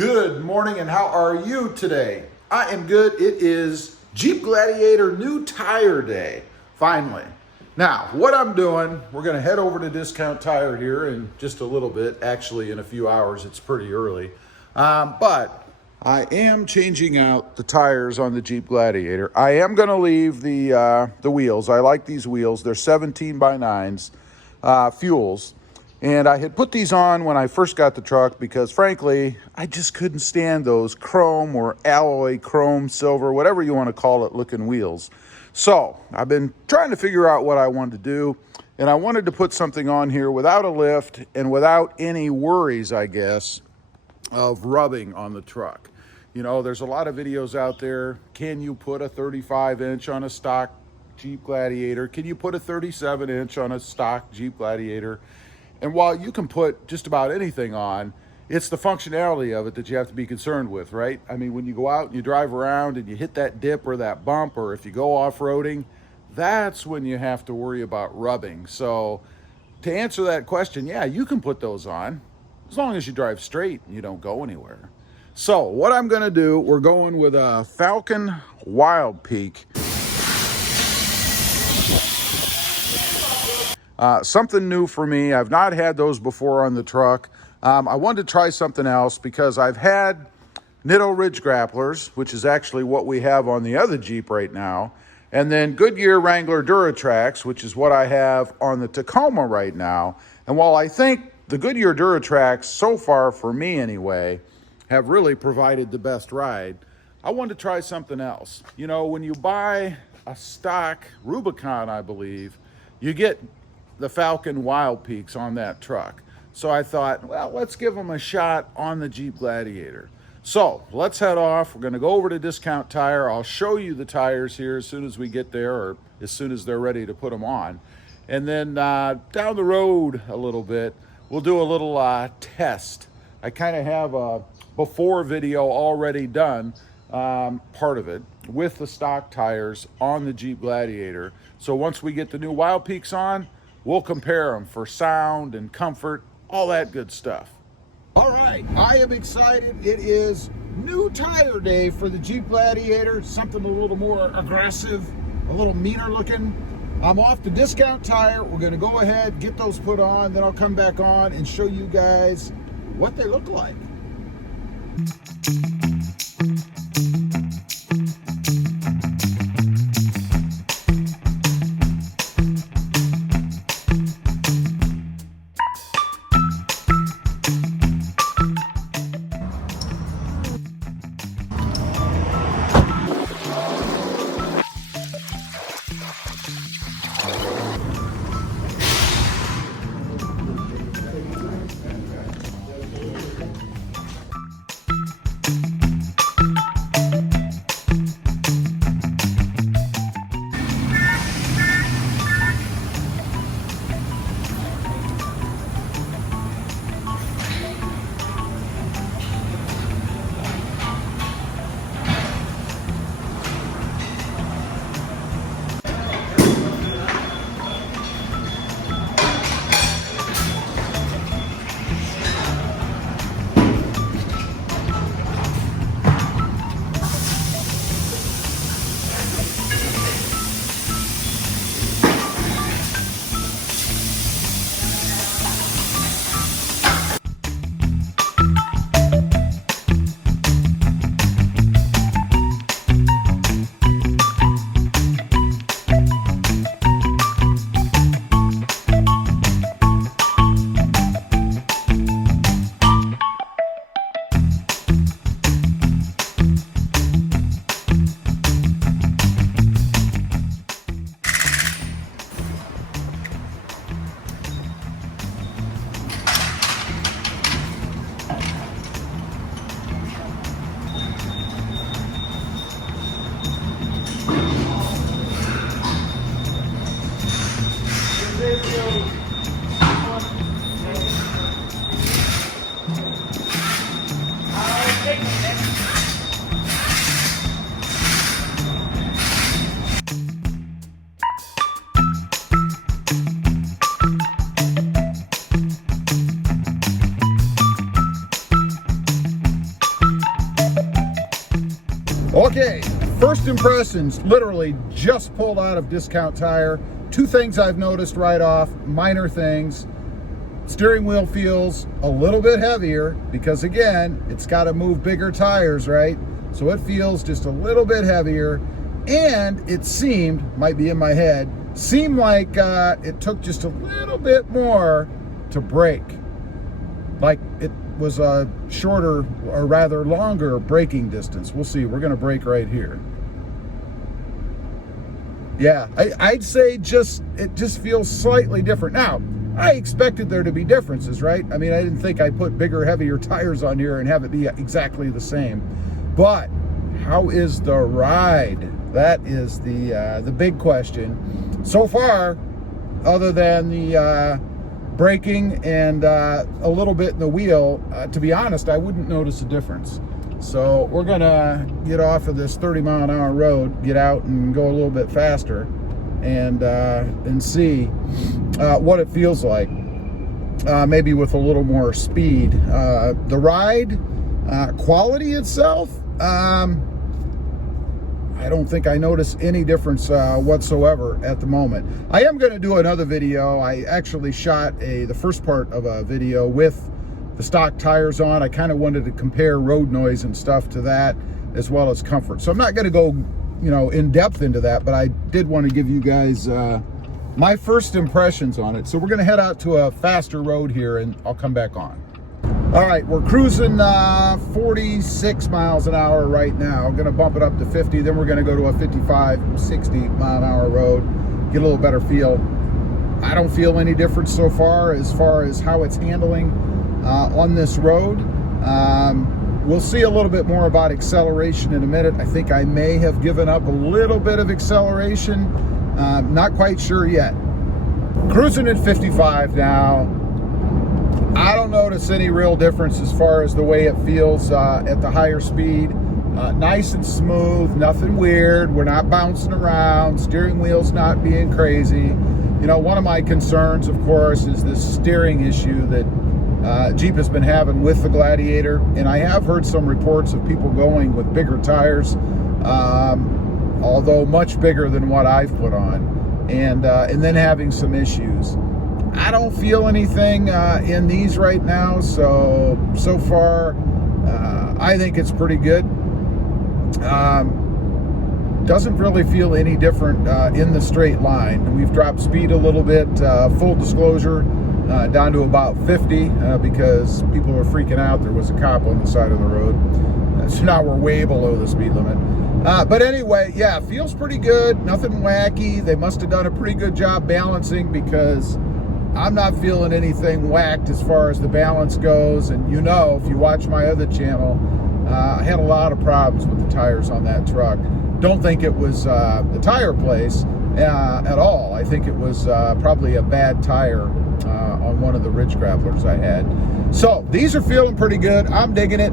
Good morning, and how are you today? I am good. It is Jeep Gladiator new tire day, finally. Now, what I'm doing, we're gonna head over to Discount Tire here in just a little bit. Actually, in a few hours, it's pretty early. But I am changing out the tires on the Jeep Gladiator. I am gonna leave the wheels. I like these wheels. They're 17 by 9s, fuels. And I had put these on when I first got the truck because, frankly, I just couldn't stand those chrome or alloy, chrome, silver, whatever you want to call it, looking wheels. So I've been trying to figure out what I wanted to do, and I wanted to put something on here without a lift and without any worries, I guess, of rubbing on the truck. You know, there's a lot of videos out there. Can you put a 35-inch on a stock Jeep Gladiator? Can you put a 37-inch on a stock Jeep Gladiator? And while you can put just about anything on, it's the functionality of it that you have to be concerned with, right? I mean, when you go out and you drive around and you hit that dip or that bump, or if you go off-roading, that's when you have to worry about rubbing. So to answer that question, yeah, you can put those on as long as you drive straight and you don't go anywhere. So what I'm gonna do, we're going with a Falcon Wild Peak. Something new for me. I've not had those before on the truck. I wanted to try something else because I've had Nitto Ridge Grapplers, which is actually what we have on the other Jeep right now, and then Goodyear Wrangler Duratrax, which is what I have on the Tacoma right now. And while I think the Goodyear Duratrax, so far for me anyway, have really provided the best ride, I wanted to try something else. You know, when you buy a stock Rubicon, I believe, you get the Falcon Wild Peaks on that truck. So I thought, well, let's give them a shot on the Jeep Gladiator. So let's head off. We're gonna go over to Discount Tire. I'll show you the tires here as soon as we get there, or as soon as they're ready to put them on. And then down the road a little bit, we'll do a little test. I kind of have a before video already done, part of it, with the stock tires on the Jeep Gladiator. So once we get the new Wild Peaks on, we'll compare them for sound and comfort, all that good stuff. All right, I am excited. It is new tire day for the Jeep Gladiator, something a little more aggressive, a little meaner looking. I'm off to Discount Tire. We're gonna go ahead, get those put on, then I'll come back on and show you guys what they look like. Okay, first impressions, literally just pulled out of Discount Tire. Two things I've noticed right off, minor things. Steering wheel feels a little bit heavier because, again, it's got to move bigger tires, right? So it feels just a little bit heavier. And it seemed, might be in my head, seemed like it took just a little bit more to brake. Like it was a shorter, or rather longer braking distance. We'll see. We're going to brake right here. Yeah, I'd say it just feels slightly different. Now, I expected there to be differences, right? I mean, I didn't think I'd put bigger, heavier tires on here and have it be exactly the same. But how is the ride? That is the big question. So far, other than the braking and a little bit in the wheel, to be honest, I wouldn't notice a difference. So we're gonna get off of this 30-mile-an-hour road, get out and go a little bit faster, and see what it feels like. Maybe with a little more speed. The ride quality itself, I don't think I notice any difference whatsoever at the moment. I am going to do another video. I actually shot the first part of a video with the stock tires on. I kind of wanted to compare road noise and stuff to that, as well as comfort. So I'm not going to go, in depth into that, but I did want to give you guys my first impressions on it. So we're going to head out to a faster road here, and I'll come back on. All right, we're cruising 46 miles an hour right now. I'm going to bump it up to 50. Then we're going to go to a 55, 60 mile an hour road, get a little better feel. I don't feel any difference so far as how it's handling on this road. We'll see a little bit more about acceleration in a minute. I think I may have given up a little bit of acceleration. Not quite sure yet. Cruising at 55 now. I don't notice any real difference as far as the way it feels at the higher speed. Nice and smooth, nothing weird. We're not bouncing around. Steering wheel's not being crazy. One of my concerns, of course, is this steering issue that Jeep has been having with the Gladiator. And I have heard some reports of people going with bigger tires, although much bigger than what I've put on, and then having some issues. I don't feel anything in these right now, so far I think it's pretty good. Doesn't really feel any different in the straight line. We've dropped speed a little bit, full disclosure, down to about 50 because people were freaking out. There was a cop on the side of the road. So now we're way below the speed limit. But anyway, yeah, feels pretty good. Nothing wacky. They must have done a pretty good job balancing, because I'm not feeling anything whacked as far as the balance goes. And if you watch my other channel, I had a lot of problems with the tires on that truck. Don't think it was the tire place at all. I think it was probably a bad tire on one of the ridge grapplers I had. So these are feeling pretty good. I'm digging it.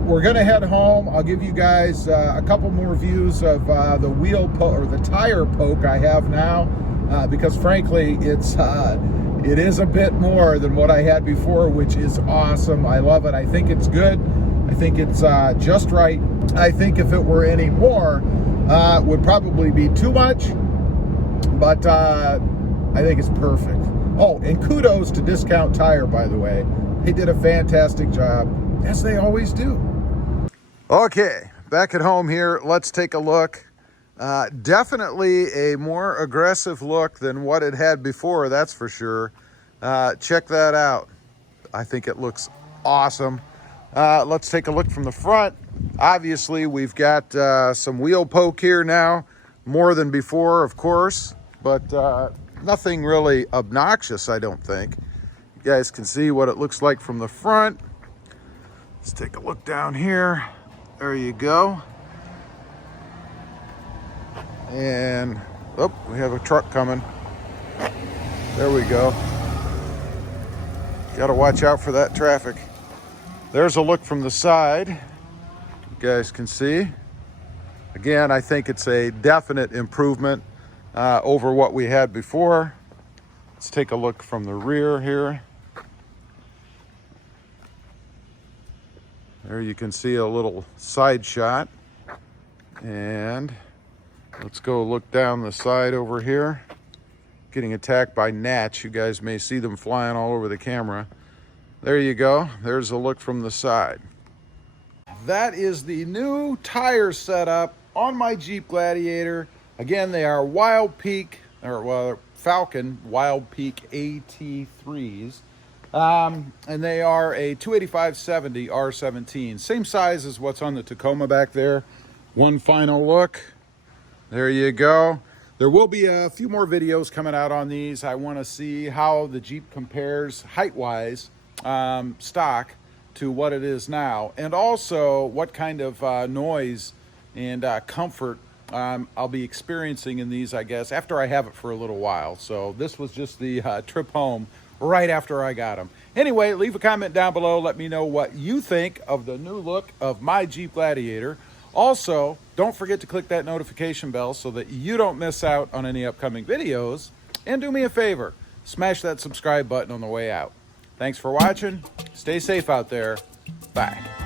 We're gonna head home. I'll give you guys a couple more views of the wheel or the tire poke I have now. Because frankly, it is a bit more than what I had before, which is awesome. I love it. I think it's good. I think it's just right. I think if it were any more, it would probably be too much, but I think it's perfect. Oh, and kudos to Discount Tire, by the way. They did a fantastic job, as they always do. Okay, back at home here. Let's take a look. Definitely a more aggressive look than what it had before, that's for sure. Check that out. I think it looks awesome. Let's take a look from the front. Obviously, we've got some wheel poke here now, more than before, of course, but nothing really obnoxious, I don't think. You guys can see what it looks like from the front. Let's take a look down here. There you go. And we have a truck coming. There we go. Got to watch out for that traffic. There's a look from the side. You guys can see. Again, I think it's a definite improvement over what we had before. Let's take a look from the rear here. There you can see a little side shot. And let's go look down the side over here. Getting attacked by gnats. You guys may see them flying all over the camera. There you go. There's a look from the side. That is the new tire setup on my Jeep Gladiator. Again, they are Wild Peak, or well, Falcon Wild Peak AT3s. And they are a 285/70 R17. Same size as what's on the Tacoma back there. One final look. There you go. There will be a few more videos coming out on these. I want to see how the Jeep compares height-wise, stock, to what it is now. And also what kind of noise and comfort I'll be experiencing in these, I guess, after I have it for a little while. So this was just the trip home right after I got them. Anyway, leave a comment down below. Let me know what you think of the new look of my Jeep Gladiator. Also, don't forget to click that notification bell so that you don't miss out on any upcoming videos. And do me a favor, smash that subscribe button on the way out. Thanks for watching. Stay safe out there. Bye.